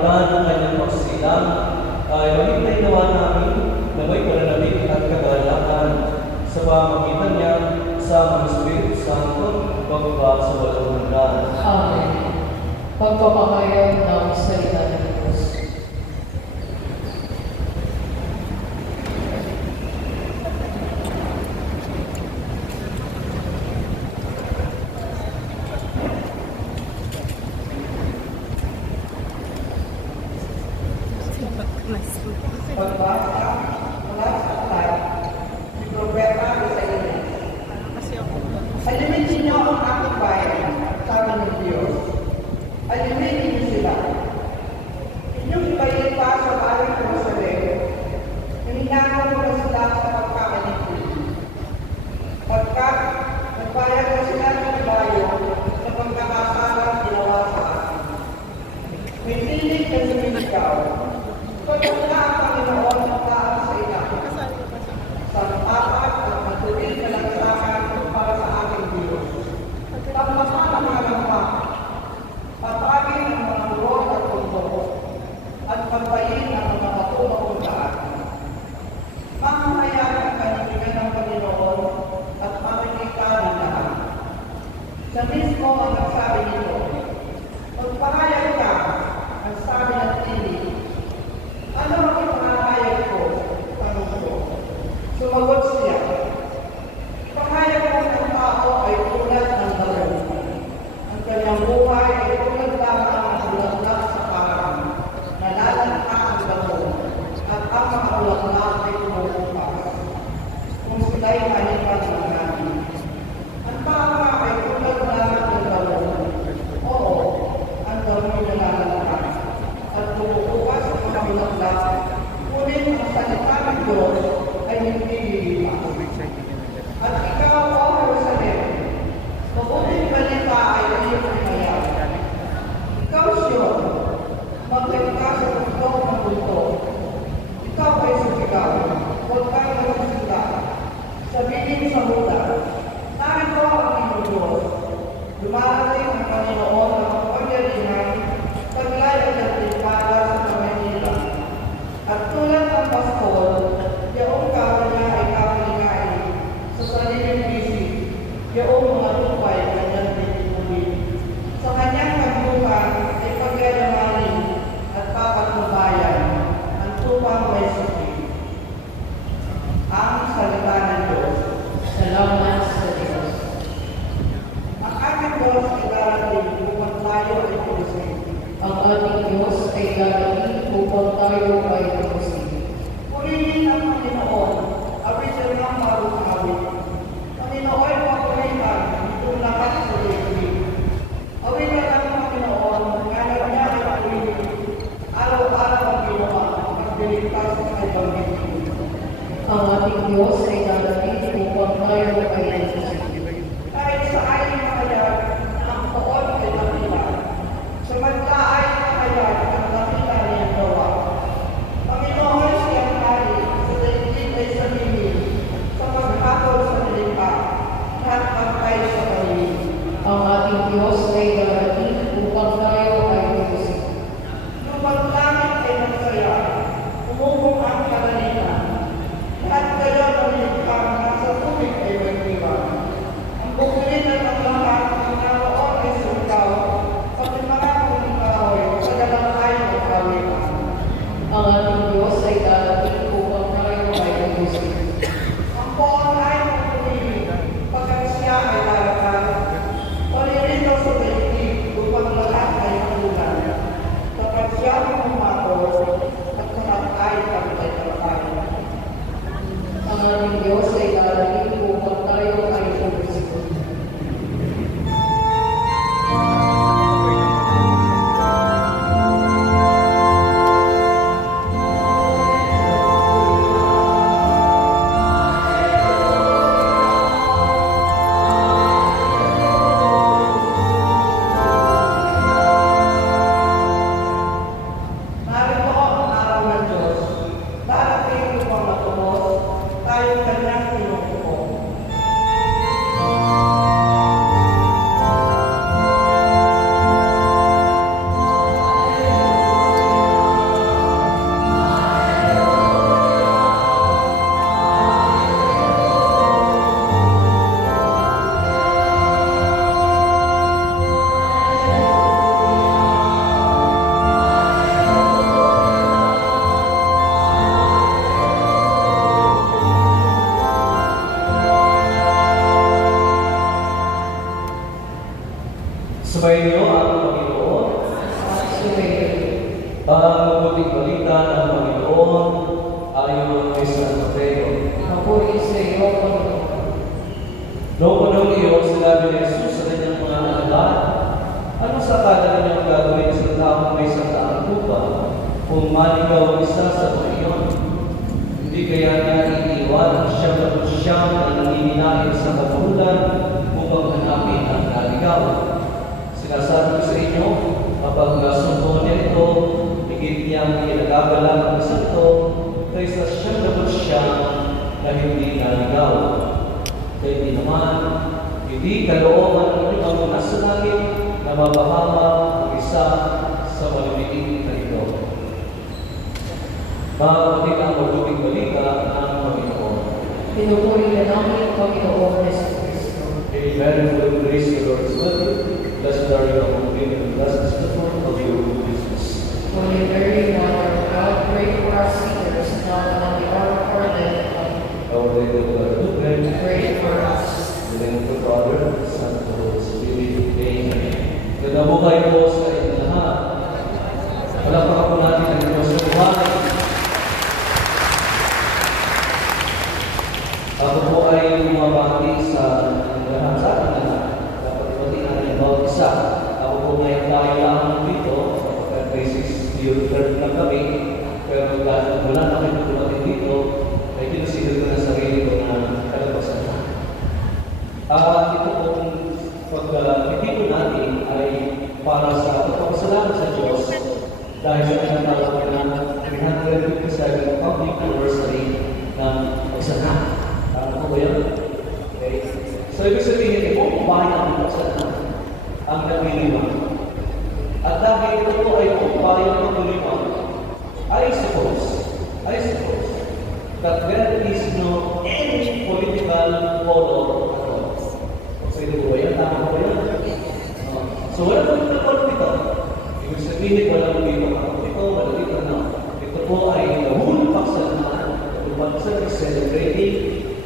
kaharitan ng kanyang pagsilang, ay maghintay nawa namin na may pananabik at kagalakan sa pamagitan niya sa mga Espiritu Santo pagpa sa walang hanggan. Amen. Pagpapahayag ng salita ng Diyos. Pagbasa mula sa aklat ni Propeta Isaías. Alimin niyo ang aking bayan, sabi ng Diyos. Alimin niyo sila. Inyong ibayin pa sa bayan ng Jerusalem. Hiningawan ko na sila sa pagkakaligid. Pagkat nagbayad na sila ng bayo sa pagkakasalang ginawa sa akin. May tinig na sumisigaw. Pagkakala ang Panginoon ang taan sa ina. Sa tapat at matuloy na lansakan para sa aking Diyos. Pagmahal ang mga lampak, patagin ang mga urot at pundo, at pagbayin ang mga matulong daan. Mamahayag ang kanilingan ng Panginoon at makikita ng lahat. Siya mismo ang nagsabi nito, magpahayag ka, ang sabi ng tinig. Ano ang ipahayag ko? Tanong ko. Sumagot siya. Ipahayag ko ng tao ay tulad ng dalawin. Ang kanyang buhay ay tulad lamang ng bulaklak sa parang. Nalalanta ang bato at ang mga bulaklak ay tumutupas. Kung sila'y manipan ng gabi. Ang tama ay tulad lamang ng dalawin. Oo, ang dalawin nalalanta. At tumutupas ang mga bulaklak. Ngunit ang salita ng Diyos ay hindi lilipas. At ikaw, O Jerusalem, mabuting balita ay iyong pinayag. Ikaw, Sion, magkait ka sa bundok ng bundok. Ikaw ay sumigaw, huwag kang magsisigla. Sabihin sa muda, narito ang iyong Diyos. Dumarating ang Panginoon ng kapangyarihan, taglay ang nagtipada sa Manila. At tulad ng pastol, yaong kawa niya ay kapalingain sa sariling bisig, yaong mga lupay kanyang pinipuli. Sa kanyang pagbuhan ay pagyayamanin at papatnubayan, ang tupang may suki. Ang salita ng Diyos. Salamat sa Diyos. Ang ating Diyos ay darating upang tayo ay tulisin. Ang ating Diyos ay darating upang tayo ay tukusin. Purihin ang Panginoon, awitin ng marunawin. Panginoon, papurihan, itong lahat sa liwin. Awitin ang Panginoon, ngayon niya ay purihin. Araw-araw ang ginawa, magbiligtas sa kanyang bibig. Ang ating Diyos ay darating upang tayo ay tukusin. Kahit sa aking mahayag, ang poon ay nakila. Samantala ay mahayag ang nakila niyang gawa. Panginoon siyang hari, sa daigdig ay sabihin, sa maghapon sa nilikha, lahat pagkay sa paligid. Ang ating Diyos ay darating upang tayo ay tukusin. Lumang langit ay nagsaya, umubong ang kalanita. Lahat kayo na nilikha, nasa tubig ay magdiwa. mabuting balita ng Panginoon ayon kay San Mateo. Papuri sa iyo, Panginoon. Noong panahon iyon, sinabi ni Jesus sa kanyang mga alagad, ano sa akala ninyong gagawin sa taong may sandaang lupa kung maligaw ang isa sa mga iyon? Hindi kaya niya iiwan ang siyam na nangininain sa katululan upang hanapin ang naligaw. Sinasabi ko sa inyo, kapag nasundo niya ito, higit niyang pinagagalang ang isang ito kaysa siyam na hindi naligaw. Kaya di naman, hindi kalooban ng inyong nasa langit na mapahama ang isa sa maliliit na ito. Mga kapatid, ang mabuting balita ng Panginoon. Pinupuri ka namin, Panginoon Jesus Cristo. Amen. With grace, the Lord is with you. Blessed are you among women, and blessed is the fruit of your womb, Jesus. Holy Mary, Mother of God, pray for us sinners, now and at the hour of our death. Amen. Our Lady of God, do pray. Pray for us. In the name of the Father, the Son, and the Holy Spirit. Amen. Nagnabuhay po sa inyo lahat. Palakpakan po natin ang Diyos sa buhay. Ako po ay bumabati sa lahat sa ating lahat. Dapat ibati natin ang bawat isa. Ako po ngayon tayo lang dito. Kapag may 6 lang kami. Pero dahil wala na kayo dumating dito, ay kinusilid ko ng sarili ko na kalabasan na. Ito pong pag-ibig natin ay para sa pagpapasalamat sa Diyos dahil sa tinatawag na 357 public anniversary ng pagsana. Ano po yun? Okay. So, ibig sabihin, kung bahay namin pagsana ang nagmiliwan. At dahil ito po ay kung bahay ng nagmiliwan, I suppose that there is no any political color at all. So, ito po yan? Tama po yan? So, wala po yung politiko. Ibig sabihin, wala po dito politiko, wala dito na. Ito po ay the whole pagsanahan. The pagsan is celebrating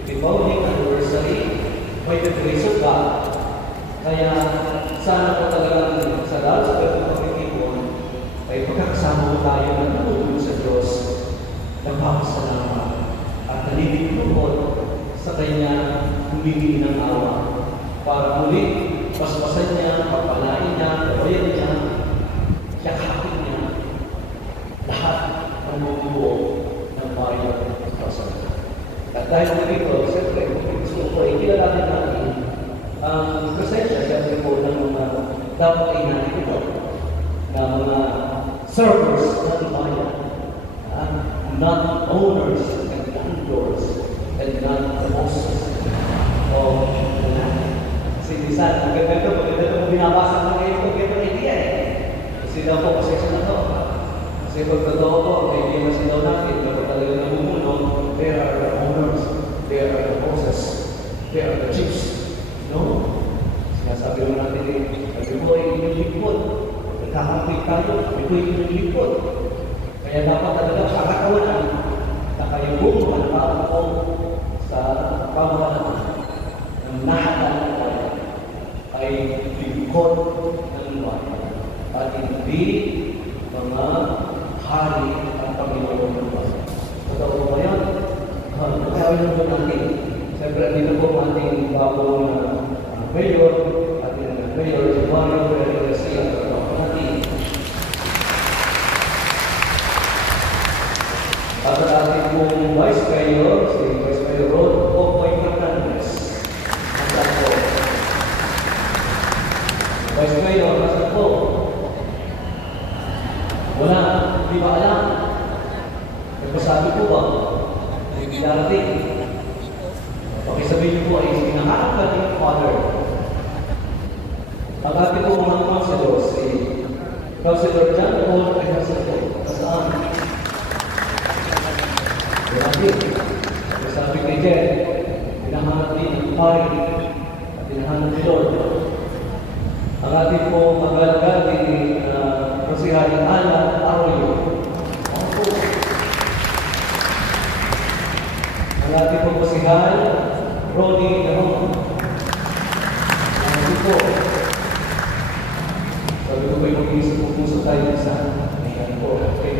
the founding anniversary by the grace of God. Kaya, sana po talagang sa dahil sa pagkakapitipon, ay pagkakasama mo tayo ng tutulong sa Diyos, nagpapasalamat at nalilingkod sa Kanya humingi ng awa para muli paspasan niya, pagpalain niya, kawayan niya, yakapin niya lahat ng bubuo ng bayan at pasalan. At dahil dito, siyempre, gusto ko ay kilalanin natin ang presensya siyempre po ng mga dapat ay natin ito ng mga servers ng bayan, not owners and landlords and not the bosses of the land. Kasi minsan, maganda ito binabasa ng ngayon kung ito idea eh. Kasi daw po, kasi na to. Kasi pag totoo po, ang idea kasi daw natin, kapag talaga namumuno, they are the owners, they are the bosses, they are the chiefs. No? Sinasabi mo natin eh, ito po ay inyong lingkod. Nagkakampit tayo, ito ay inyong lingkod. Kaya dapat talaga kakakawanan na kayo buong manapaan po sa pamahalaan ng lahat ng bayan ay lingkod ng bayan at hindi mga hari at Panginoon ng bayan. Totoo ba yan? Kaya yun po natin. Siyempre, dito po ating bagong mayor at yung mayor, si Mario Garcia, at natin. At ang ating pong Vice Mayor, si Vice Mayor Rod Okoy Fernandez. Nasaan po? Vice Mayor, nasaan po? Wala, hindi ba alam? Nagpasabi po ba? Hindi darating. Pakisabihin niyo po ay hinahanap ka ng Father. Ang ating po mga councilor, si Councilor John Paul Ejercito. Saan? Grabe. Sabi kay Jen, hinahanap din ang pari at hinahanap ni Lord. Ang ating po kagalagad ni Rosihaling Ana Arroyo. Ako po. Ang ating po Rosihan, Ronnie Dahon. Ako po. Sabi ko kayo mag-iisip po puso tayo isa. Ayan po. Kaya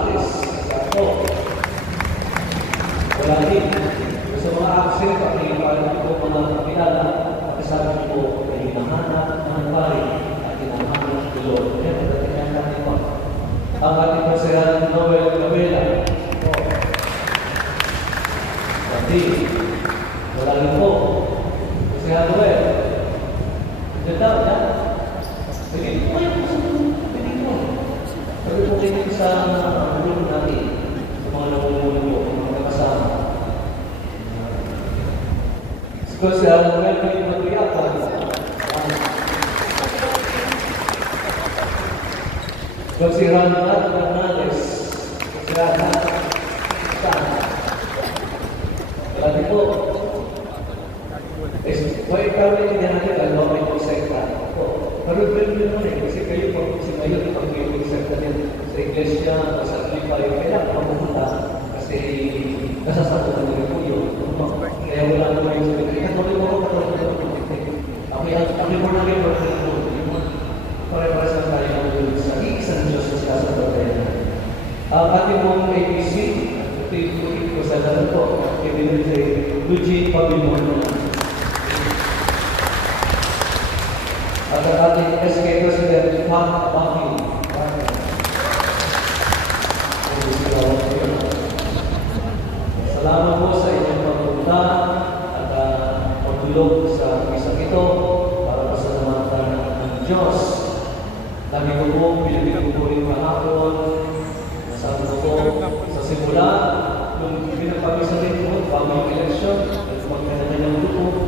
Gonzales. Ito. Wala din. Sa mga absent, pakikipalan ko mga kapilala, kasabi ko ay hinahanap ng pari at hinahanap ng tulog. Kaya pagdating natin pa. Ang ating Konsehan Noel Gabela. Ito. Pati, wala rin po. Konsehan Noel. Ganda, yan. Sige, po kayo po sa pinig mo. Sabi po kayo sa room natin, sa mga namumulo mo, mga kasama. Kasi alam mo yan, may matuyatan. Kasi Ranat Hernandez, kasi Ranat, Lagi po, why kami hindi natin alam may konsekta po. Pero ganun yun kasi kayo po, kasi ngayon pag may konsekta din sa iglesia, sa Alipay, kaya pumunta kasi nasasakutan nila po yun. Kaya wala naman yung sabi, kaya katuloy mo ako, kami mo na rin pare-pares na tayo ng sa iisang Diyos sa kasabayan. Ang ating mong ABC, ito ko sa dalan po, ibinit si Luigi Pabimon. At ang ating SK President, Pat Bakin. Salamat po sa inyong pagpunta at pagtulog sa isang ito para pasalamatan ng Diyos. Lagi ko po, pinipili ko rin kahapon, nasabi ko po sa simula, nung pinagpapisalit ko, bago yung eleksyon, at magkanya-kanyang grupo,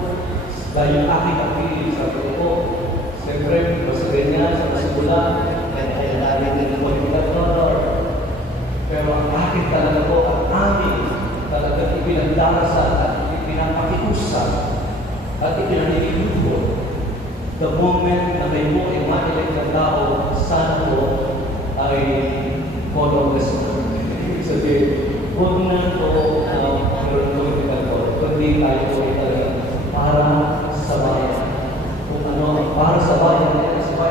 dahil yung aking kapili, sabi ko po, siyempre, masabi niya sa simula, kaya dahil din po yung Lord. Pero ang akin talaga po, ang amin, talaga ipinagdarasal at ipinapakiusap at ipinanililugo. The moment na may mo ay makilig ng tao, sana po ay follow this word. Ibig sabihin, huwag na ito meron po yung ito, kundi tayo po ay talaga para sa bayan. Kung ano, para sa bayan, sabay.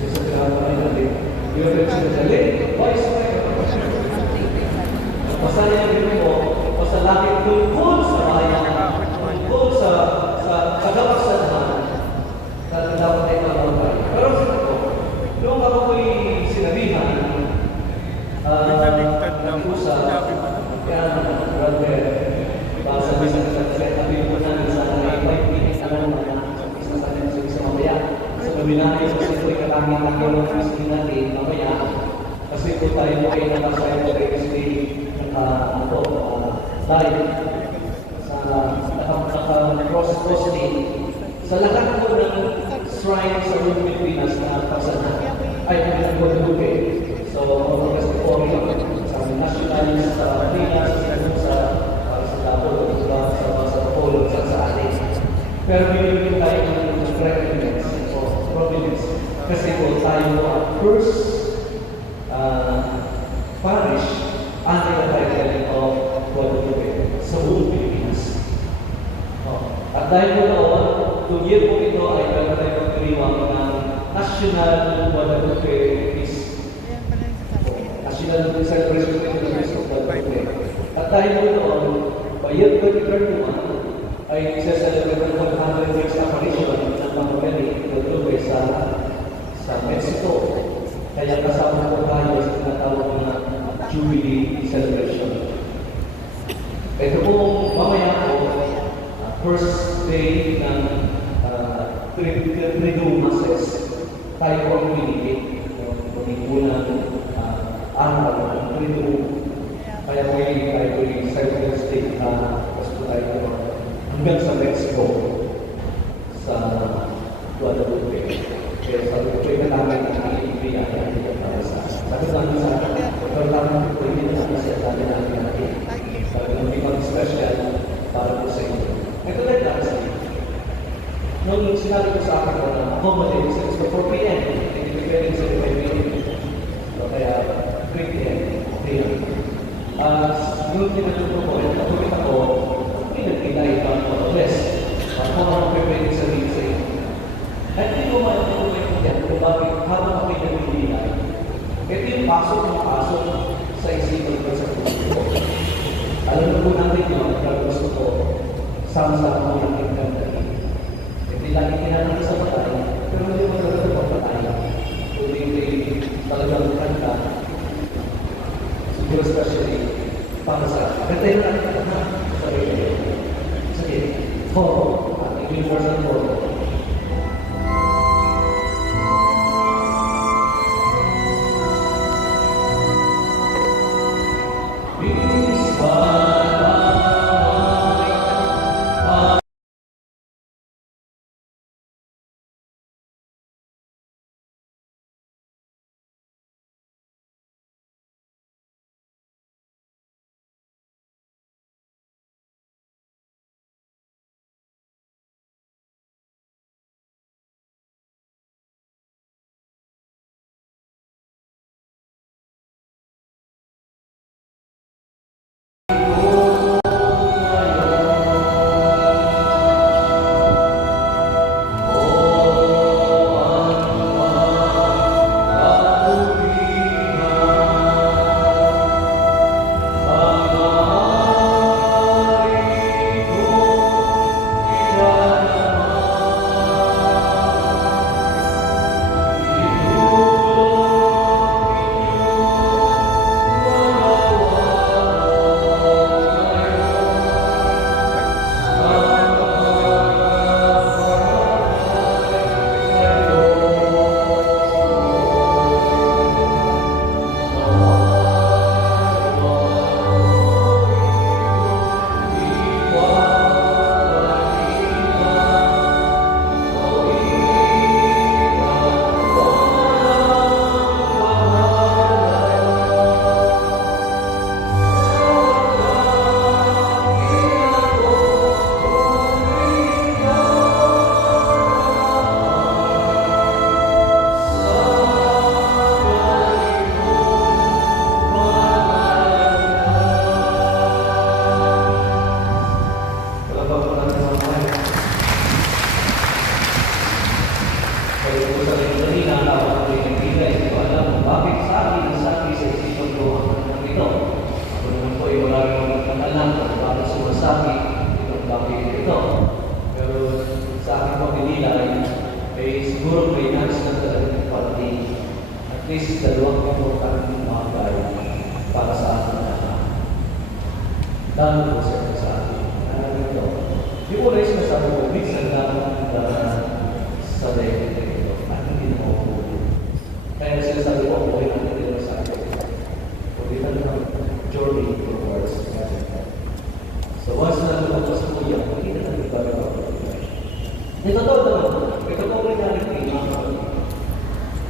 Sasabihan pa rin natin, yung pinagdali, sabay. Masaya rin po, masalaki tungkol sa bayan, tungkol sa kagawasan na dapat ay mababay. Pero siguro, noong ako ko'y sinabihan, nag-usap, kaya brother, sa isang sabi ko na sa may pinag-alam na isa sa isang mamaya. Sa kabinanay, kasi ko'y kakangin ako ng kasi natin, mamaya, kasi po tayo mo ay nakasaya ko kay kasi live sa naka-cross-posting sa lahat po ng shrine sa Pilipinas na pasana ay ang Guadalupe. So, kasi po sa national sa Pilipinas, sa Davao, sa Polo, sa atin. Pero binibigyan tayo ng preference o province kasi po tayo ang first parish under the title of Guadalupe sa buong Pilipinas. At dahil po doon, kung year po ito ay tayo pagkiriwang ng National Guadalupe Feast. National Celebration of Guadalupe. At dahil po doon, by year 2031, ay isa-celebrate ng 100 years apparition ng Mama Mary Guadalupe sa Mexico. Kaya kasama po tayo sa tinatawag na Jubilee Celebration. Ito po, mamaya po, first day ng Triduum Masses, tayo po ang pinili. Unang araw ng Triduum. Kaya po tayo po yung Cyprus State kasi po tayo hanggang sa Mexico sa Guadalupe. Kaya sabi ko po yung namin ang iibigay ang para sa sabi namin sa akin, pero namin po hindi na kasi sabi namin natin. Sabi namin mag-special para po sa inyo. Ito lang lang sa inyo. Nung sinabi ko sa akin na accommodate since 4 p.m. hindi pwede sa 5 p.m. So kaya 3 p.m. Nung tinaturo ko, natulog ako, pinagpilay pa ako less. Ako ang pwede sabihin sa inyo. At hindi ko maintindihan kung bakit habang ako'y nagpilay, pasok sa isipan ko sa puso ko. Alam mo po natin yun, pero gusto ko, sama-sama mo natin ganda. Hindi lagi kinanong sa patay, pero hindi mo talaga pa patay. Hindi talagang kanta. Siguro especially para sa kantay na natin na sa radio. Sige, photo, universal photo. Siguro may nais na talagang pati at least dalawang importanteng bagay para sa ating lahat. Dami po sa atin. Ito. Di ko rin sinasabi ko, minsan lang sa dahil ito at hindi na mabubuti. Kaya sinasabi ko, okay na hindi na sa akin. Okay na lang journey towards heaven. So once na lumabas sa kuya, hindi na nagbabago ako. Ito po reality naman.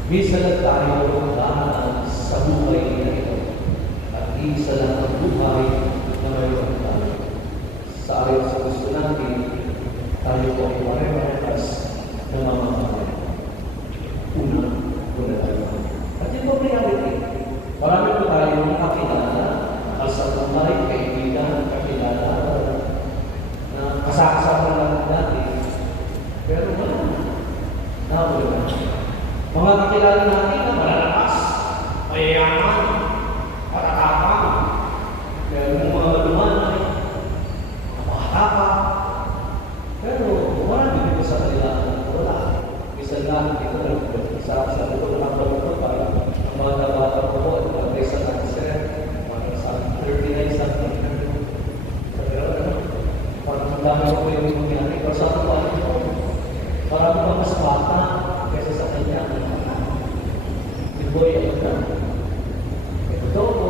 Minsan na tayo daan sa buhay na ito at isa lang ang buhay na mayroon tayo. Sa ayon sa gusto natin, tayo po ay pare-parehas na mamamahay. Una tayo. At yun po reality. Marami po tayo nakakilala sa buhay, kaibigan, kakilala na kasakasama lang natin. Pero wala na. Nawala na. Mga kakilala natin na malalakas, mayayaman, matatapang. Pero yung mga lumanay, napakatapa. Pero wala dito sa kanila. Wala. Isa lang, ito lang. Sa likod ng ako ito, para ang mga bata ko po, at mga sa cancer, mga sa 39 something. Pero ano, parang ang dami ko yung nangyari. Pero sa ako pa ito, parang mga mas bata kaysa sa kanya. Boy, ano na? Ito po.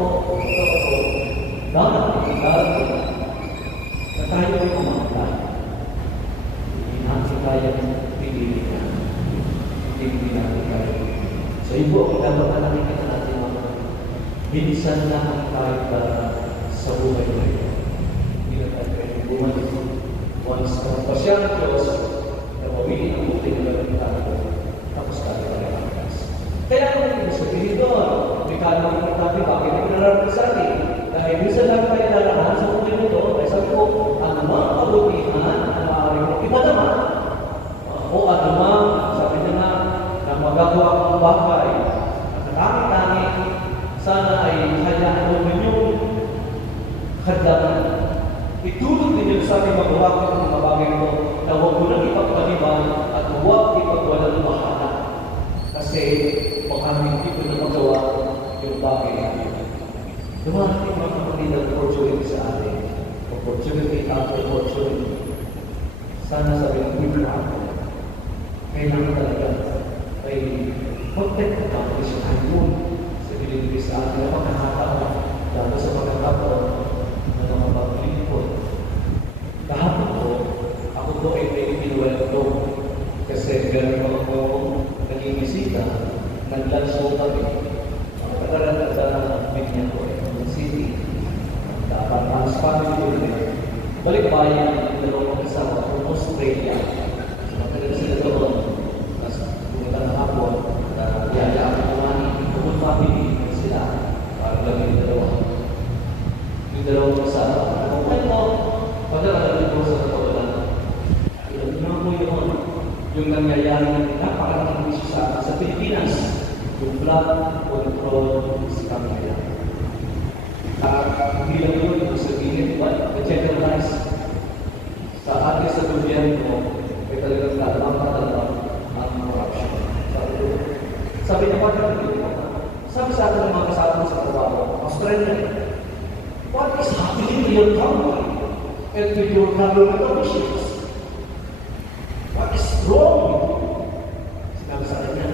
Dapat ikigaral ko na tayo ay kumangka. Hindi natin kaya pilihan. Hindi natin kaya. So, ibo, dapat nakikita natin mga minsan na ang tayo sa buhay na ito. Hindi na tayo pwede bumalik. Once na pasyang Diyos, na mawili ang buhay na lang tayo, tapos tayo ay angkas. Kaya kung hindi sabihin doon, may kanong importante, bakit hindi pinarapin sa atin? Dahil minsan lang tayo lalahan sa buhay nito, ay sabi ko, ang mga kabutihan na maaaring mo iba naman, o ano man, sabi niya na magagawa kong bagay, ang tangi-tangi, sana ay hayaan mo ninyong hadlangan. Itulog ninyo sa ating magawa ng mga bagay ito na huwag mo nang ipagpaliban at huwag ipagwalang bahala. Kasi baka hindi ko na magawa yung bagay natin. Dumating mga kapatid ang opportunity sa atin. Opportunity after opportunity. Sana sabi ng good natin. Kailangan talaga ay protect na tapos yung handun sa Pilipinas sa atin na pagkakataon lalo sa pagkakataon na nakapaglingkod. Kahapon ko, ako po ay may pinuwento kasi gano'n ako naging bisita, nag-lunch ko kami. Ang kataran-kata na bigyan ko ay City. Dapat ang family ko rin. Balik bayan, dalawang kasama from Australia. Matagal sila doon. Tapos pumunta na hapon. Yaya ako kumani. Kung family sila. Parang lang yung dalawa. Yung dalawang kasama. Kung kwento, pagkakalang ko sa totoo lang. Ilan mo yun. Yung nangyayari na napakalaking issue sa Pilipinas. Yung flood control scam na yan. Hindi lang yun, ibig sabihin, generalize sa atin sa gobyerno ay talagang talagang ang corruption. Sabi niya, sabi sa atin ng mga kasama sa trabaho, Australia, what is happening in your country and with your government officials? What is wrong? Sinabi sa atin niya.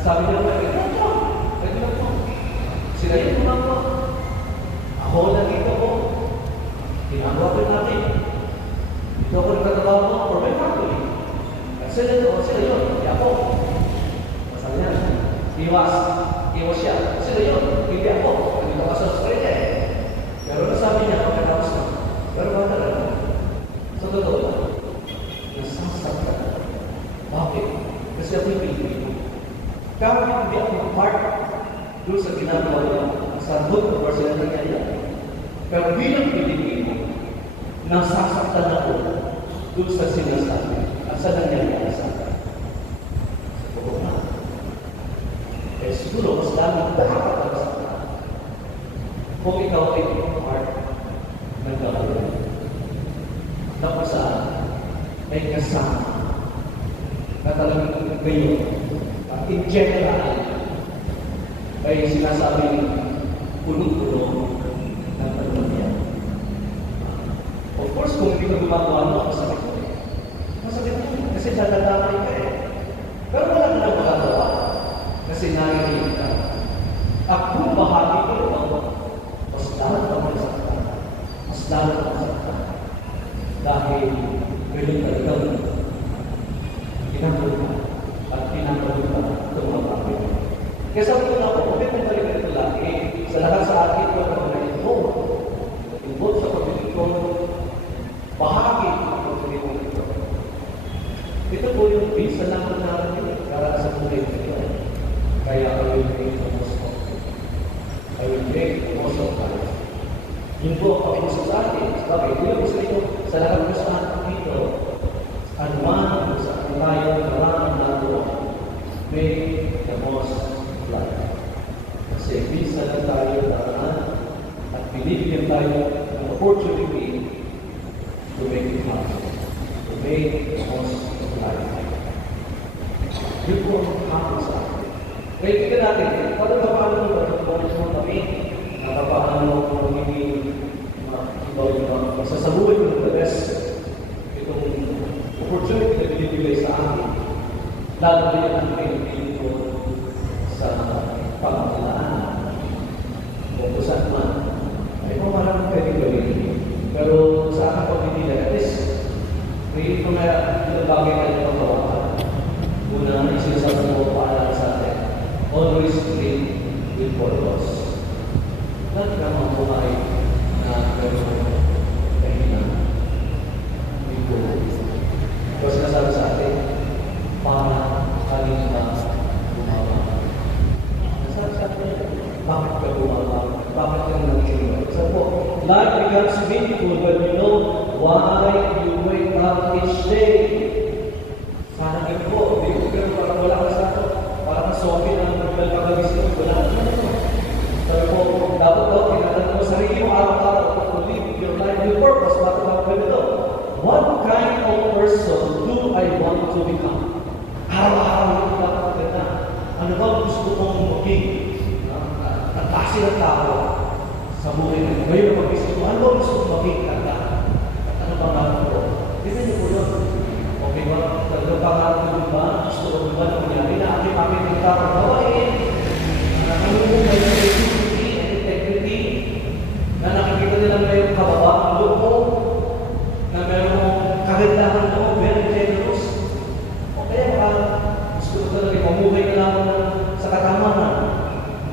Sabi niya, pwede lang po. Sila yung gumagawa. Ako nakita ko, ginagawa ko natin. Ito ako nagtatrabaho ko for my family. At sila yun, hindi ako. Masabi niya, iwas siya. Sila yun, hindi ako. Nandito ka sa Australia eh. Pero nasabi niya, pagkatapos na. Pero ba talaga? Sa totoo lang, nasasag ka. Bakit? Kasi ako yung Pilipino. Kahit hindi ako part doon sa ginagawa niya, sa doon o sila nangyayari. Pero bilang Pilipino, nasasaktan ako doon sa sinasabi at sa nangyayari sa akin. Sa totoo na. Eh siguro, mas lamang dapat ang saktan. Kung ikaw ay part ng gawin, tapos ay kasama na talagang ngayon, in general, ay sinasabing punong-puno ng pagkakaya. Of course, kung hindi ka gumagawa mo, masakit mo eh. Masakit mo kasi dadadamay ka eh. Pero wala ka na magagawa kasi narinig ka. At kung bahagi ko ito, mas lalo ka masaktan. Mas lalo ka masaktan. Dahil pwede ka ikaw pinagod ka at pinagod ka itong mga bagay. Kaya sabi ko na ako, bakit mo balik ito lagi? Sa lahat sa akin ko ako na involved sa pagkakita bahagi ng pagkakita ito. Ito po yung visa naman namin para sa pagkakita. Kaya I will make the most of it. I will make the most of life. Yun po ang pakinig sa atin. Bakit? Yun po sa ito, sa lahat po sa atin dito, anuman sa atin tayo, maraming nagawa. Make the most life. Kasi visa na tayo daraan at binibigyan tayo ng opportunity to make it happen. To make the most of life. Yun po ang happen sa atin. Kaya tignan natin, paano kami, paano kung hindi masasabuhay ko ng the best itong opportunity na binibigay sa akin. Lalo na yan ang pinipili ko sa pangkilaan o kung saan man. Ay kung maraming pwedeng gawin. Pero sa akin pagpipili, at least, may ito na ilang bagay na ito ang kawakan. Una, isisabi mo paalala sa atin. Always live with purpose. Lahat ka mga buhay na gano'n kahinan. Ito. Tapos nasabi sa atin, para kalimang gumawa. Nasabi sa atin, bakit ka gumawa? Bakit ka nag-iwan? So po, life becomes meaningful when you know why you wake up each day. Sana ganun po, hindi ko parang wala ka sa ato. Parang sobi na nagpagpagising. Wala ka. ka. Araw-araw yung dapat ka na. Ano ba gusto mong maging? Ang klase ng tao sa buhay mo. Ngayon na mag-isip mo, ano ba gusto mong maging kanta? At ano ba nga ko? Hindi niyo po yun. Okay ba? Ano pa nga ko ba? Gusto ko ba na kunyari na aking ng tao gawain? Ano mo may creativity and integrity? Na nakikita nila ngayong kababaan loob mo? Na meron kagandahan mo, very generous? O kaya baka gusto ko talaga mamuhay ka lang sa katamanan.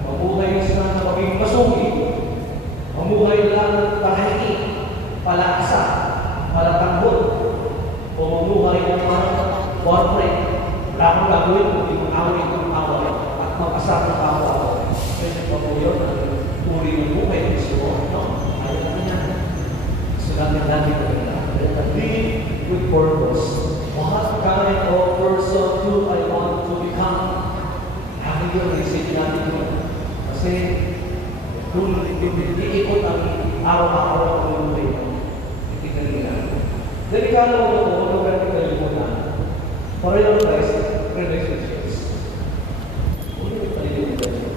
Mamuhay sa maging masugi. Mamuhay lang pahalik, palaksa, palatanggol. O mamuhay ng mga boyfriend. Wala akong gagawin kung di away ng away at mag-asap ng awa. Kasi pa po yun, uri ng buhay ng gusto mo. No? Ayaw na niya. Gusto natin natin live with purpose. What kind of person do I want to become? Akin yun, isip natin yun. Kasi, kung iikot ang araw-araw ng buhay mo, hindi ka nila. Delikado mo ito, ano ka rin kalimutan? Prioritize relationships. Hindi ko kalimutan yun.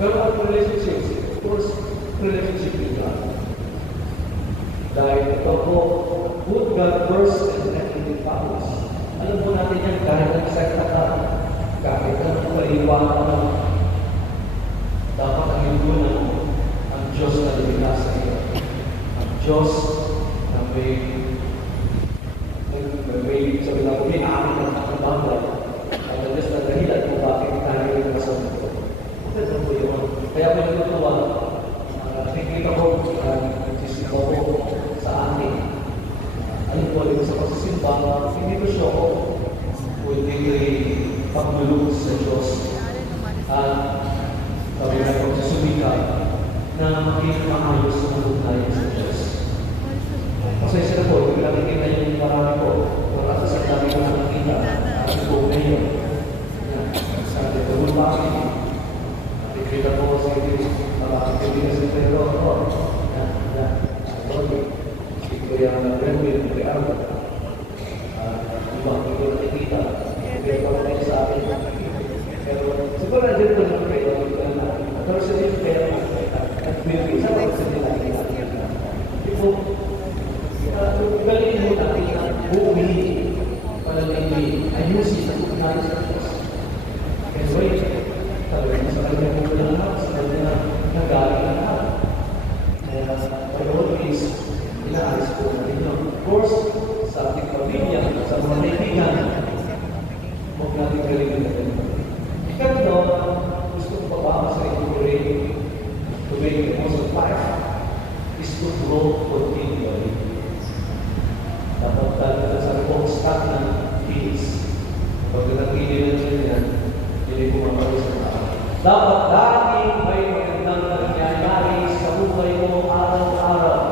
Pero ang relationships, of course, relationship with God. Dahil ito po, put God first and everything follows. Alam po natin yan, kahit nagsekta ka, kahit anong paliwanag ka, dapat ang inunan mo ang Diyos na lumina sa iyo. Ang Diyos na may sabi na ko, may amin ng nakabangga. Ang Diyos na dahilan kung bakit tayo yung nasa mundo. Ito po yun. Kaya ako natutuwa, nakikita ko, nagsisipa ko sa atin. Ayun po, rin sa pagsisimba, hindi ko siya ako kundi paglulog sa Diyos. At sabi na ko sa sumika na maging maayos na tayo sa Diyos. Pasensya na po, hindi nakikita yung marami ko. Wala sa dami ko nakikita. At po ngayon. Sabi ko, wala kami. Nakikita ko sa inyo. Nakakitibigan sa pero ako. Ito yung nag-rewin, nag-rearm. Ibang ito nakikita. Pero ako tayo sa akin. Pero siguro na dito na kayo. Pero sa inyo kaya at maybe sa mga sa nila nakikita. Ito, galing mo natin ang buhay palalagay ayusin ang buhay sa Diyos. And wait, talagang sa kanya mo lahat, sa kanya nagaling lahat. And my role is, inaalis po natin yun. Of course, sa ating pamilya, sa mga kaibigan, huwag natin galing natin. Ikatlo, gusto ko pababa sa ito rin, to make the most of life, is to grow continually. Dapat talaga sa pag-start ng kids. Pag nagpili na yan, hindi ko mapagod sa tao. Dapat laging may magandang nangyayari sa buhay mo araw-araw.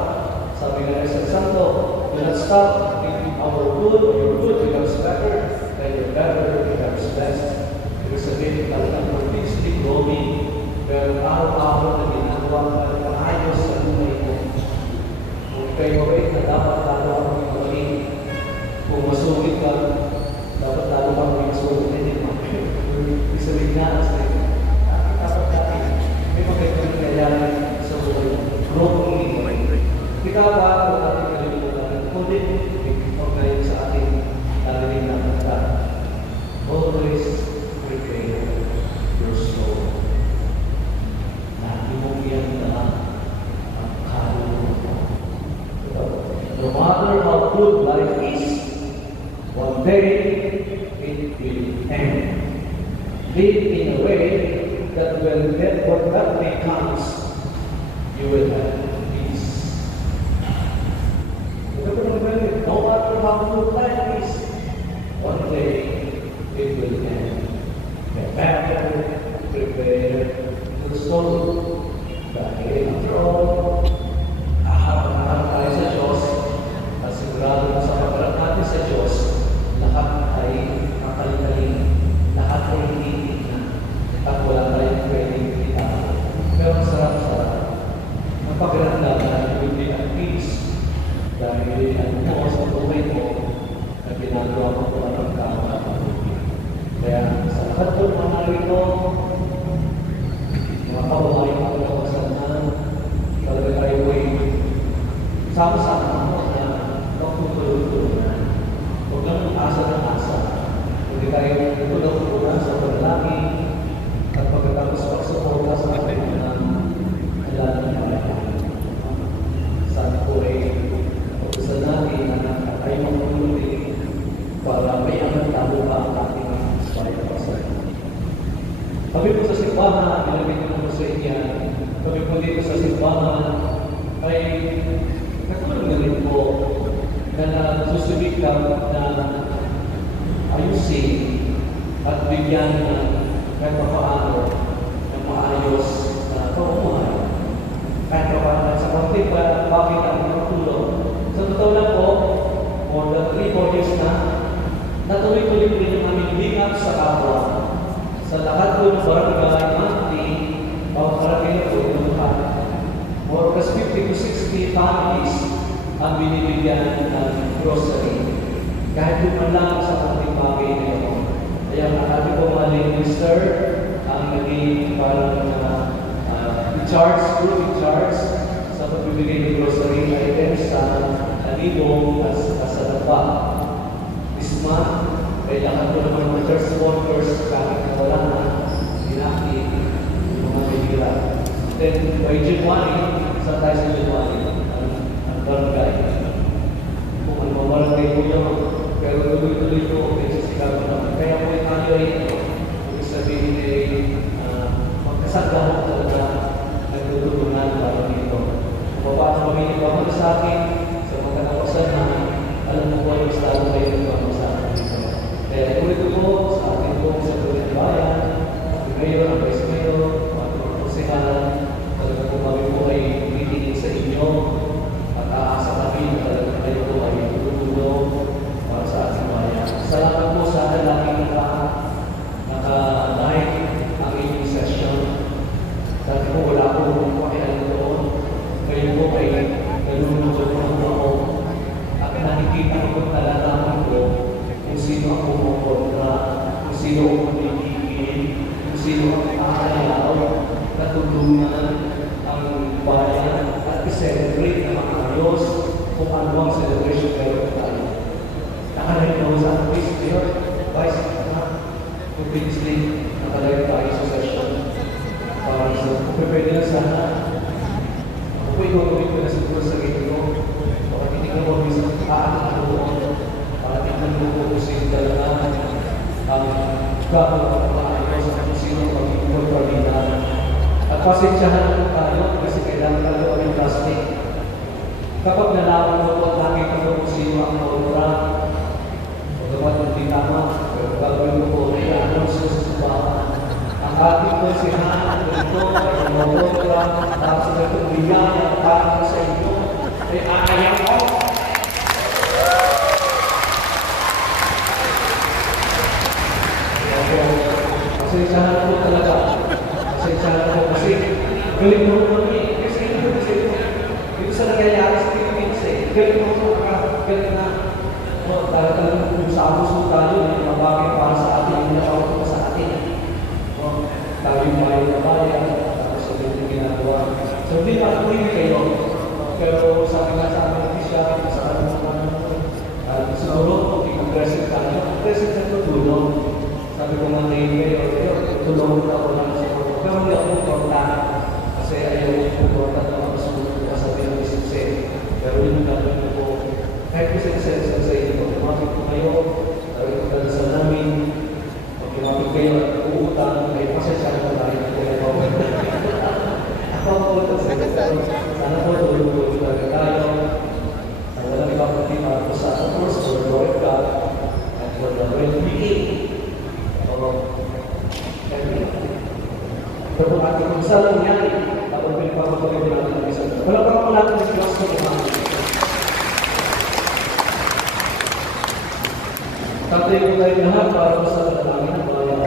Sabi nga sa Santo, do not stop thinking our good, your good becomes better, and your better becomes best. Ibig sabihin, talagang continuously growing, pero araw-araw na ginagawa ka ng maayos sa buhay mo. Kung kayo ay na dapat araw-araw kung masugit ka, dapat lalo kang may masugit. Hindi mo. Isa rin nga, dapat natin may magandang nangyayari sa buhay. Growing. Kita ba kung natin kalimutan? Kundi, pag ngayon sa ating narinig na kanta, always prepare your soul. Lagi mong yan na ang kaluluwa. No matter how good life is, one day it will end. Live in a way that when that day comes, you will have peace. No matter how good life is, one day it will end. Prepare the soul. Dahil after all, harap-harap tayo sa Diyos. Sigurado na sa pagkarat natin sa Diyos, lahat ay kapalitalin, lahat ay hinihingi na, at wala tayong pwedeng itago. Pero ang sarap-sarap, ang tayong tulog una sa panalangin at pagkatapos pagsuporta sa ating mga alalahanin. Sana po ay pag-usan natin na tayo magpulutin para may anong tabo pa ang ating bayan pasay. Kami po sa simbahan, pinabigyan ko sa inyo, kami po dito sa simbahan ay katulong na rin po na nagsusubikap na ayusin at bigyan ng kahit paano ng maayos na pamumuhay. Kahit paano sa konti pa, bakit ang matulong? Sa totoo lang po, more than 3-4 years na, natuloy-tuloy po rin yung aming bingap sa kapwa. Sa lahat po ng barangay, monthly, bawat barangay na po yung lahat. More than 50 to 60 families ang binibigyan ng grocery. Kahit doon lang sa ating bagay na ito. Kaya ang ating po mga minister ang naging parang in-charge, group in-charge sa pagbibigay ng grocery items sa Alibong at sa Dapa. This month, kailangan po naman mga church workers kahit wala na sinakit yung mga bibira. Then, by January, sa tayo sa January, ang barangay. Kung ano mabarangay po yun, pero tuloy-tuloy po, nagsisigaw naman. Kaya po yung tayo ay ito, kung sabihin ay magkasagahan talaga nagtutulungan para dito. Kung paano kami nagpapag sa akin, sa mga kanapasan na alam mo po yung estado kayo nagpapag sa akin dito. Kaya ito po sa ating po sa Tuloy Bayan, ang mayor, ang vice mayor, ang mga konsehalan, talaga po kami po ay titingin sa inyo at aasa kami na talaga kayo po ay tutulong para sa ating bayan. Salamat po sa lagi naka-live ang inyong session. Dati po wala po pakialam doon. Kayo po ay nalulunod po ako at nakikita ko po talalaman ko kung sino ang pumukontra, kung sino ang pumigigil, kung sino ang aayaw na tulungan ang bayan at i-celebrate na maayos kung ano ang celebration meron tayo. Nakalayo ko sa Vice Mayor, Vice Mayor, previously nakalayo tayo sa session. Para sa kung pwede na sana, ako po ikaw ko na siguro sa ito, baka titignan mo minsan ano doon, para tignan mo po kung sino talaga ang gagawin ang maayos at kung sino ang pag-iinvolve. At pasensyahan po tayo kasi kailangan tayo ang plastic. Kapag nalaman mo po at nakita mo kung sino ang kontra, dapat hindi tama, pero gagawin mo po na i-announce sa simbahan. Ang ating konsehan at ganito ay kontra, tapos na itong bigyan at parang sa inyo, ay aayaw ko. Pasensyahan po talaga. Pasensyahan po kasi galing mo po niya. Kasi ito sa nangyayari sa Philippines eh. Galing mo po galing na talagang kung sa gusto tayo may mabagay para sa atin yung nakawag sa atin. Tayo bayan na bayan, tapos sa ito ginagawa. So hindi matuloy kayo. Pero sabi nga sa amin siya, sa amin naman, siguro, i-aggressive tayo. Aggressive na tutulong. Sabi ko nga kayo, tulungan ako lang siguro. Pero hindi ako konta. Kasi ayaw ko konta na ako sa sabi ng isip. Pero yun ang gagawin ko. Kahit kasi sa inyo, kumapit ko kayo, sabi ko sa namin, pag kumapit kayo at uutang, ay pasensya na tayo na kaya ako. Ako po, sana po tulungan talaga tayo. Ang walang ibang pati para po sa course, for the Lord God, and for the well-being. Pero kung ating magsalang yan, tapos pinipapatuloy natin ang isa. Wala pa naman natin ang Diyos ko naman. Tatay ko tayo lahat para sa namin ang bayan.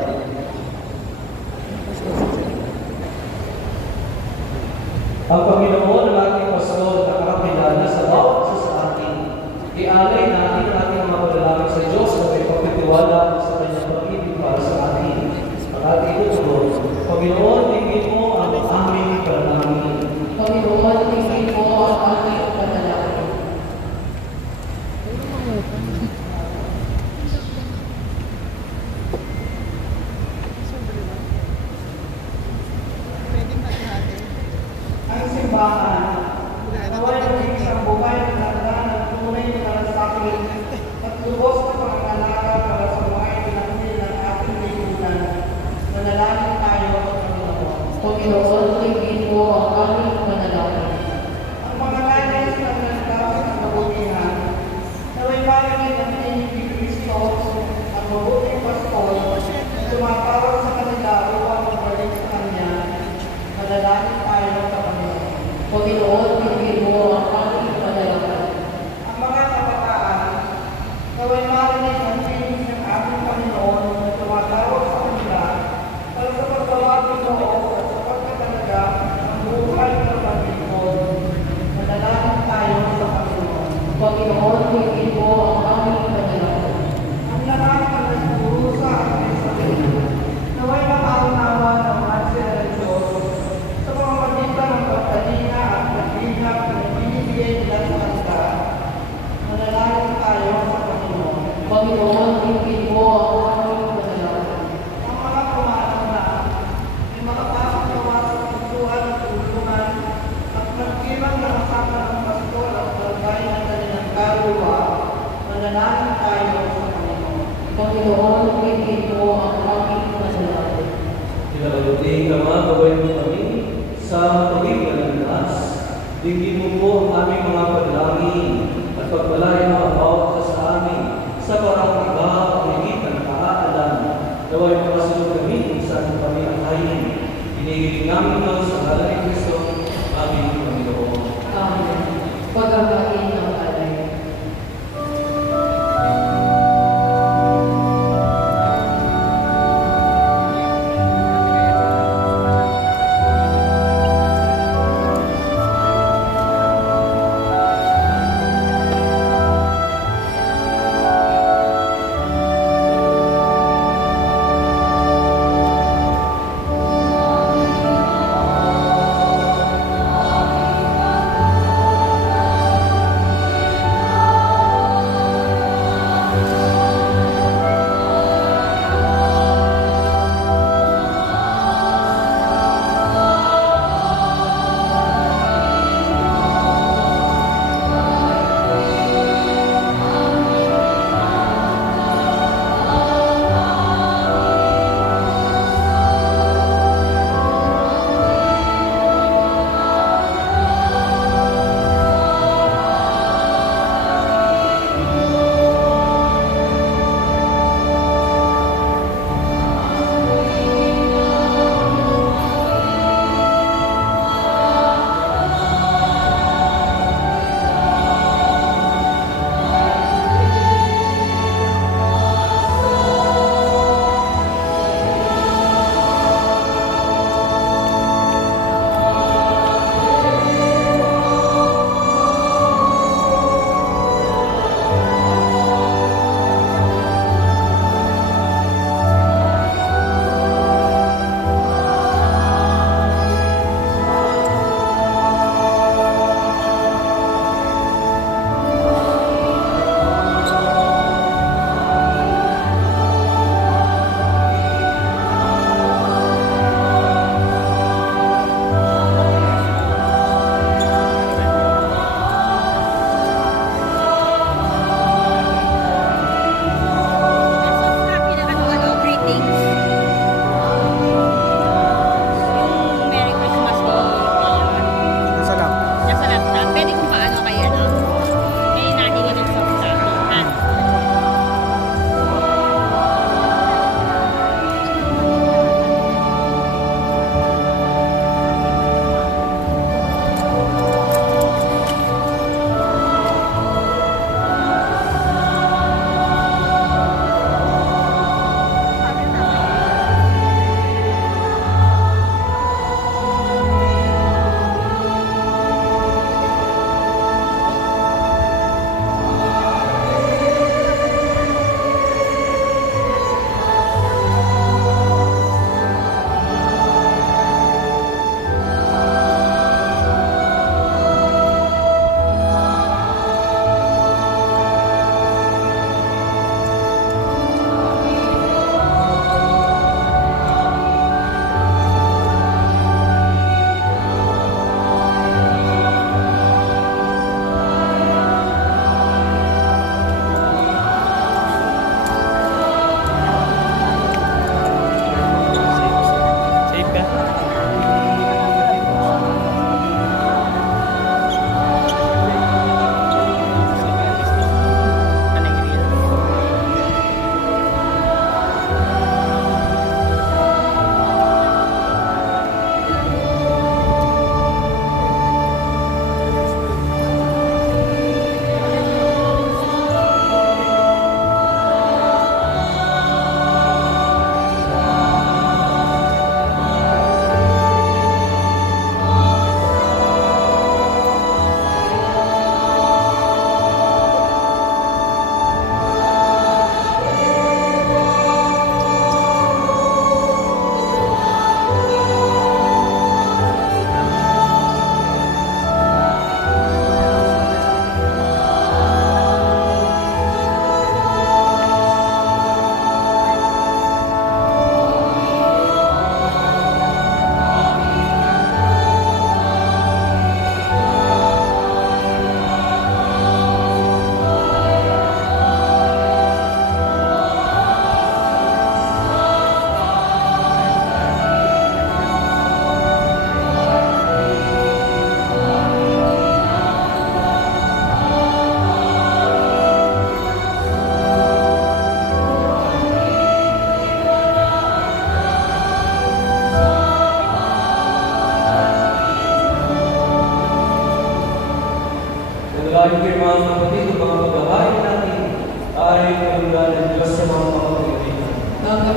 Ang Panginoon ng ating pastor na kakakilala sa bawat isa sa atin, ialay natin ang ating mga palalangin sa Diyos na may pagtitiwala sa kanyang pag-ibig para sa atin. Ang ating tutuloy, Panginoon, tingin mo ang aming panalangin. Panginoon, tingin mo ang aming panalangin. Panginoon, tuwigin mo ang aming panalangin. Ang mga nais na nagdaos ng kabutihan, naway marigin ang tinig ni Kristo, ang mabuting pastol, na tumatawag sa kanila upang magbalik sa Kanya. Manalangin tayo sa Panginoon. Panginoon, tuwigin mo ang aming panalangin. Ang mga kabataan, naway marinig ang tinig ng ating Panginoon na tumatawag sa kanila para sa pagtawag ng loob at sa pagkatalaga ng buhay na pag-ibig. Manalangin tayo sa Panginoon. Panginoon, tuwigin mo ang aming panalangin. Ang lahat ng nagpurusa at may sarili, naway makaunawa ng masya ng Diyos sa mga magitan ng pagkalina at pagbihag na binibigay nila sa kanila. Manalangin tayo sa Panginoon. Panginoon, tuwigin mo ang aming panalangin. Ang mga pumaano na ay makapasok nawa sa pagsuhan at tulungan at magkibang na kasama ng pastor at barangay na kanilang kaluluwa. Manalangin tayo sa Panginoon. Panginoon, tuwigin mo ang aming panalangin. Pinabaluting ka mga gawin mo kami sa matawid na landas. Dinggin mo po ang aming mga panalangin at pagpalain mo ang bawat ka sa amin sa parang iba ang higit ng kaaalam. Gawin mo kasunod kami kung saan kami ang kain. Inigiling namin ito sa ngalan ni Kristo, aming Panginoon. Amen. Paghahain ng alay.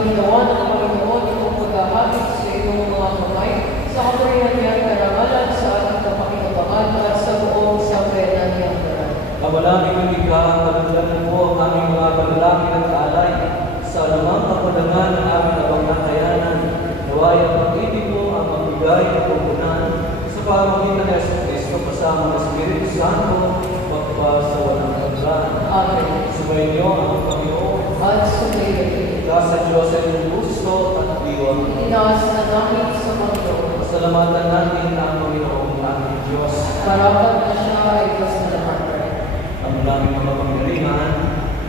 ginawa ng Panginoon itong paghahagit sa iyong mga kamay, sa kapurihan niyang karangalan sa ating kapakinabangan at sa buong sambayanan niyang daran. Kamalangin ng ika, kalugdan mo ang aming mga panalangin at alay sa anumang kapadangan ng aming abang nakayanan. Naway ang pag-ibig mo ang magbigay at pupunan sa pamamagitan ng Yesu Cristo kasama ng Espiritu Santo magpa sa walang hanggan. Amen. Sumayin niyo ang Panginoon. At sumayin. Ika sa Diyos ay ng gusto at diwa. Itinaas na namin sa Panginoon. Pasalamatan natin ang Panginoon aming Diyos. Karapat na siya ay pasalamat. Ang daming mga pangirihan,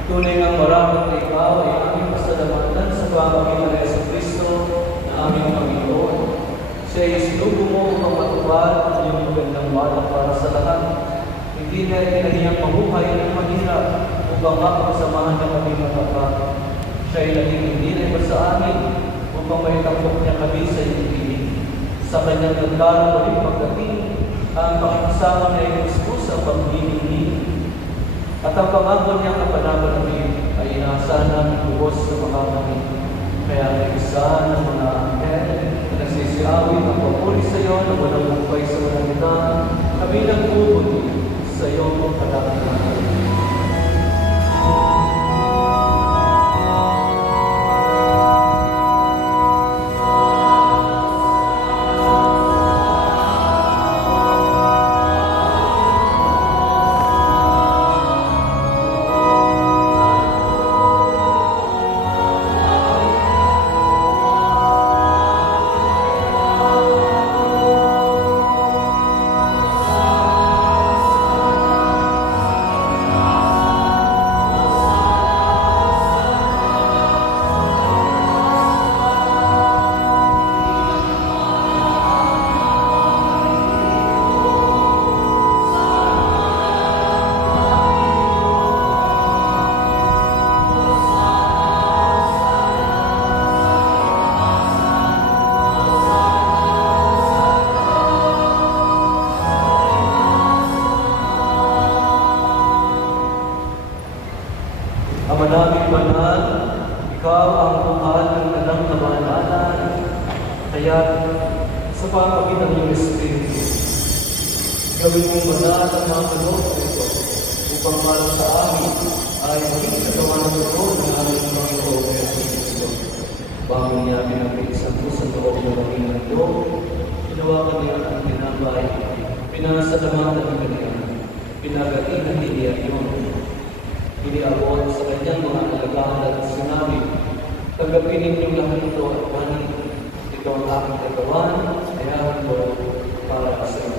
tunay ngang marapat na ikaw ay aming pasalamatan sa pamamagitan ng Yesu Cristo na aming Panginoon. Siya ay sinugo mo upang matupad ang iyong magandang balak para sa lahat. Hindi na itinahiyang mabuhay ng mahirap upang mapasamahan na kami matapat. Siya ay naging hindi na iba sa amin upang maitangkok niya kami sa iyong piling. Sa kanyang nagdarang ulit pagdating, ang pakikasama niya ay gusto sa pagdinig. At ang pangako niyang kapanapanabik ay inaasahan ng lubos sa mga kami. Kaya may isa ng mga anghel na nagsisiawit ang papuri sa iyo na walang bukay sa walang ita, kami nagtubod sa iyong pagkakataon. Ama namin banal, ikaw ang bukal ng alam na banal, kaya sa pamagitan ng Espiritu, gawin mong banal ang mga kaloob nito upang para sa amin ay maging kagawa ng loob ng aming Panginoon Yesu Cristo. Bago niya pinag-iisang po sa loob ng aming ito, ginawa kami ang tinambay, pinasalamatan ng kanya, pinagating ng hiniyak yun. Iniabot sa kanyang mga alagahan at sinabi, tanggapin ninyong lahat ito at panin. Ito ang aking kagawan, kaya ito para sa inyo.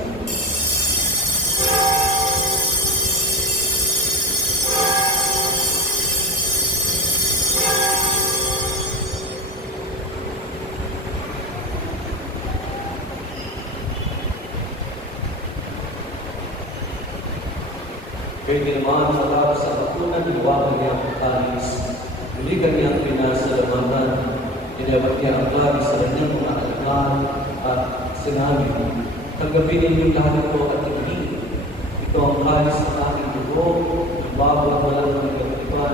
Kaya ginamaan sa tao sa patunan, ginawakan niya ang kalis. Buligan niya ang pinasalamatan. Inabat niya ang kalis sa kanyang mga alagahan at sinabi, tanggapin ninyong lahat ito at ibigin. Ito ang kalis ng aking dugo, ng bago at walang pagkakatipan.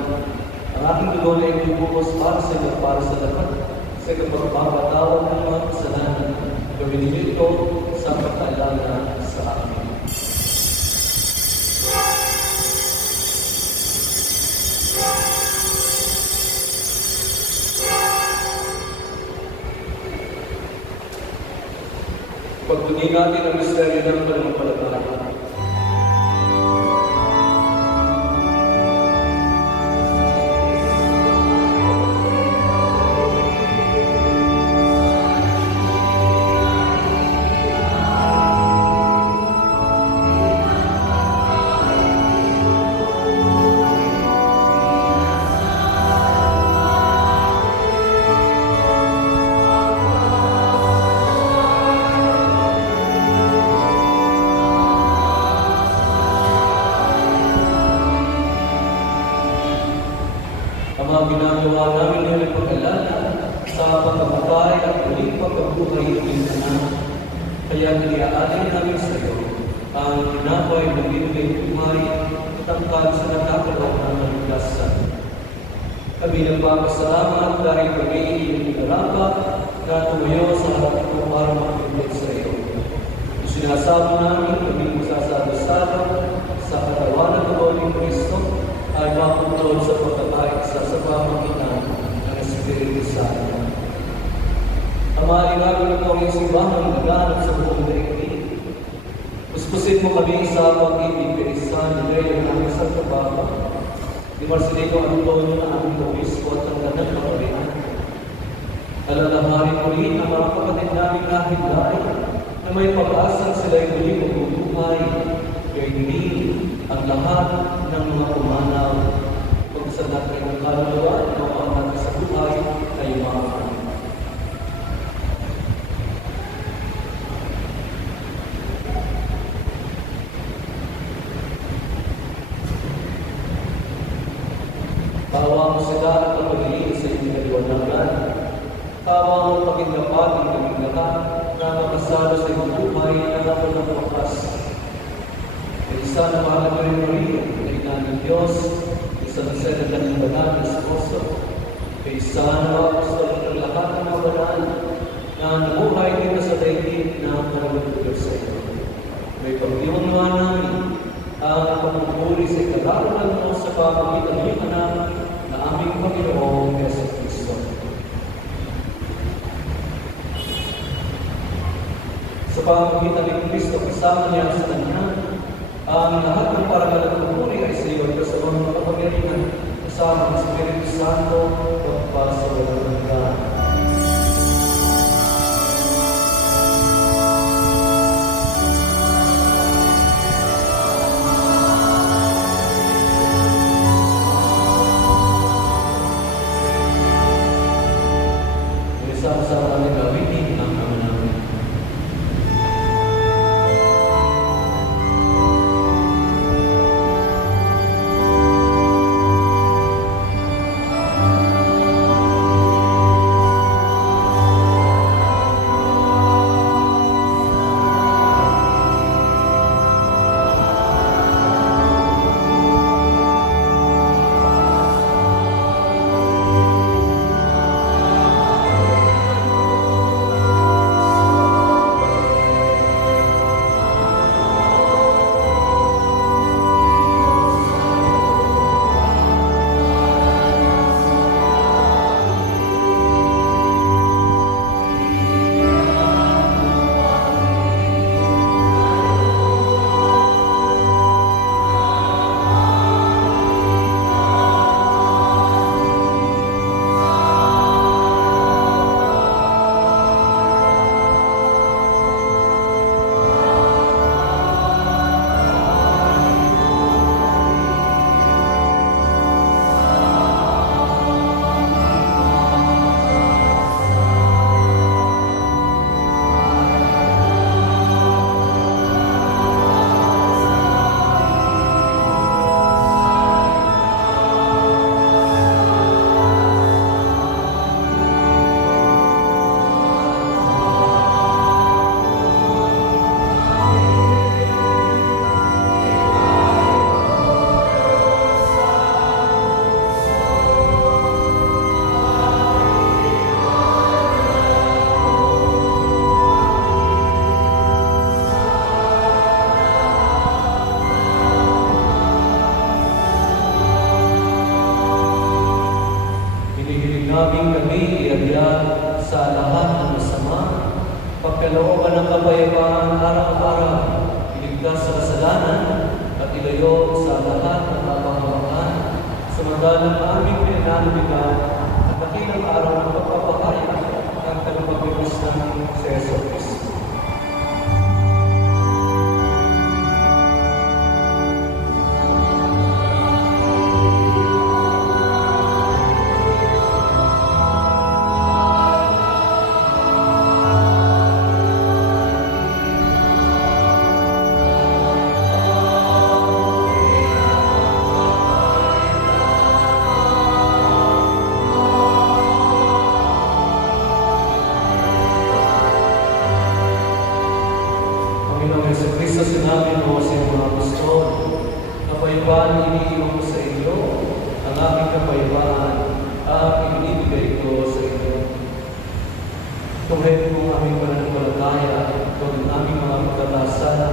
Ang aking dugo na ibubuhos para sa inyo, para sa lahat, sa kapagpapatawad ng mga kasalanan. Gawin niyo ito sa pagkaalala sa akin. Pagtunin natin ang misteryo ng pananampalataya. Ang mga ginagawa namin ngayon ay pag-alala sa pagkabuhay at muling pagkabuhay ng minsanan. Kaya iniaalay namin sa iyo ang tinapay ng binigay buhay at ang sa nakakalaw ng kaligtasan. Kami nagpapasalamat dahil kami inarapat na tumayo sa harap ko para makinig sa iyo. Sinasabi namin kami magsasalo-salo sa katawan ng Lord ni Kristo ay maputol sa pagkakaisa sa pamagitan ng Espiritu Santo. Ama, inagin ito ang simbahan ng laganap sa buong daigdig. Puspusin mo kami sa pag-ibig kay San Miguel ng aming Santo Papa, ni Marcelino Antonio na aming obispo at ang ganang kaparian. Alalahanin ulit ang mga kapatid namin kahilay na may pag-asang sila'y muli mabubuhay, kaya hindi ang lahat ng mga pumanaw. Pagkasalat kayo ng kaluluwa at mga sa buhay ay umakan. Tawa mo sila at pagpagiliin sa iyong kaliwanagan. Tawa mo pagkinapat ng kaming lahat na makasalo sa iyong buhay na ako ng wakas. Isa na mahalaga rin Maria, na ina ng Diyos, isa na sa kanyang banal na esposo. Isa na apostol ng lahat ng mga banal na nabuhay dito sa daigdig na nalulugod sa iyo. May pagdiwang namin ang pagpupuri sa ikalaran mo sa pamagitan ng iyong anak na aming Panginoong Yesu Kristo. Sa pamagitan ng Kristo, kasama niya sa Kanya, ang lahat ng parangal at pagpupuri ay sa iyo at sa mga kapagalingan kasama ng Espiritu Santo at sa walang hanggan. Sama-sama namin gawitin ang ama namin. Naming kami iadya sa lahat ng masama, pagkalooban ng kapayapaan araw-araw, iligtas sa kasalanan, at ilayo sa lahat ng kapahamakan, samantalang aming pinananabigan at dakilang araw ng pagpapahayag ng tagapagligtas ng si Yesu Kristo. Panginoong Yesu Kristo, sinabi mo sa iyong mga apostol, kapayapaan iniiwan ko sa iyo, ang aking kapayapaan Ibinibigay ko sa inyo. Tuhin mo ang aming pananampalataya, ito ang aming mga pagkakasala.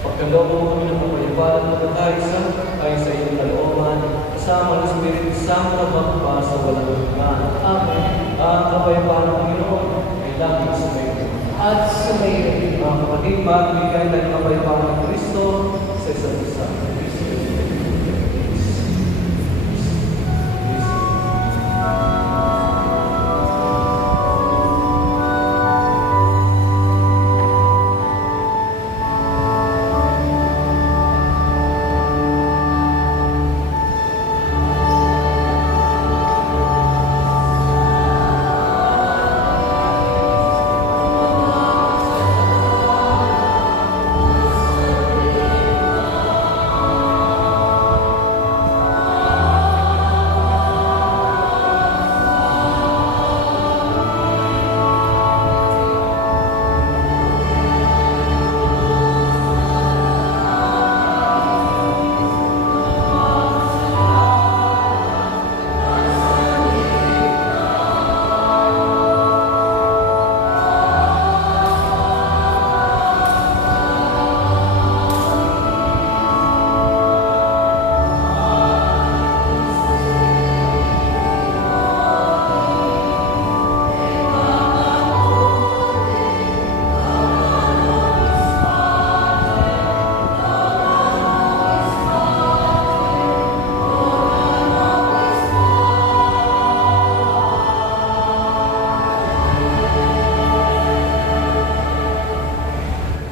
Pagkaloob mo kami ng kapayapaan at kaisa ay sa iyong kalooban, kasama ng Espiritu Santo magpa sa walang hanggan. Amen. Ang kapayapaan ng Panginoon ay laging sumayo. At sumayo. Mga kapatid, magbigay tayo ng kapayapaan ng Kristo sa isa't isa.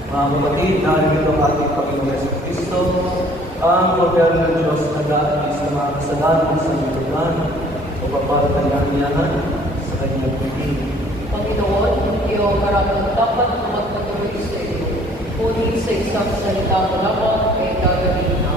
Mga kapatid, narito ang ating Panginoon Yesu Cristo, ang Kordero ng Diyos na daalis sa mga kasalanan sa lipunan o paparatanyang niya sa kanyang pagpili. Panginoon, hindi ang karapat dapat na magpatuloy sa iyo. Kunin sa isang salita mo lamang ay gagawin na.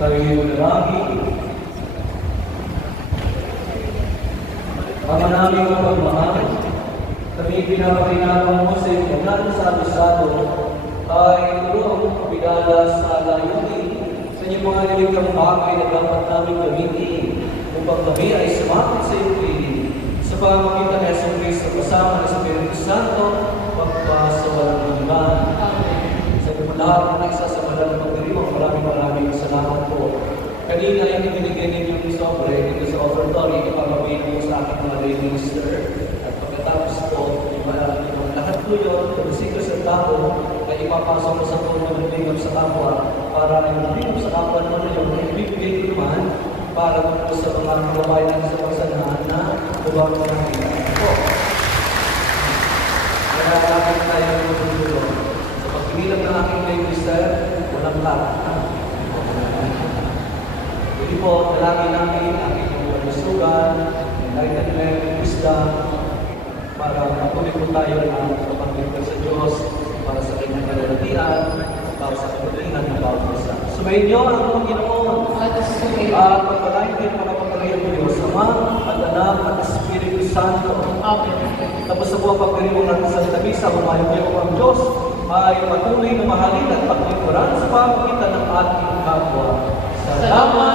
Tayo manalangin. Ama namin ang pagmamahal, kami pinapakinaban mo sa iyong banal na sabi-sado ay tulong pagpidala sa layunin sa inyong mga niligtang bagay na dapat namin gamitin upang kami ay sumapit sa iyong piling sa pamamagitan ng Yesu Cristo kasama ng Espiritu Santo pagpasawalang hanggan. Sa iyo lahat ng nagsasamalang pagdiriwang, maraming salamat po. Kanina yung binigay ninyong sobre dito sa offertory, ipapabigay ko sa aking mga lay minister. At pagkatapos po, yung lahat po yun, kabisito sa tao, ay ipapasok ko sa tulong ng lingap sa kapwa, para yung lingap sa kapwa naman na yung ibibigay ko naman, para po sa mga kababayan natin sa pagsanahan na ubang natin po. Kaya lagi tayo tutulong. Sa pagpililang ng aking lay minister, walang lahat. Hindi po, dalangin namin ang inyong kalusugan, enlightenment, wisdom, para matuloy po tayo na kapagpilitan sa Diyos, para sa kanyang kalalatian, para sa kapatihan ng bawat isa. Sumayin niyo ang mga Ginoon. At pagpalain din mga pagpalain ng Diyos, Ama at Anak at Espiritu Santo. Tapos sa buong pagpilitan natin sa Tabisa, humayag niyo ang Diyos, ay patuloy na mahalin at paglingkuran sa pamagitan ng ating kapwa. Salamat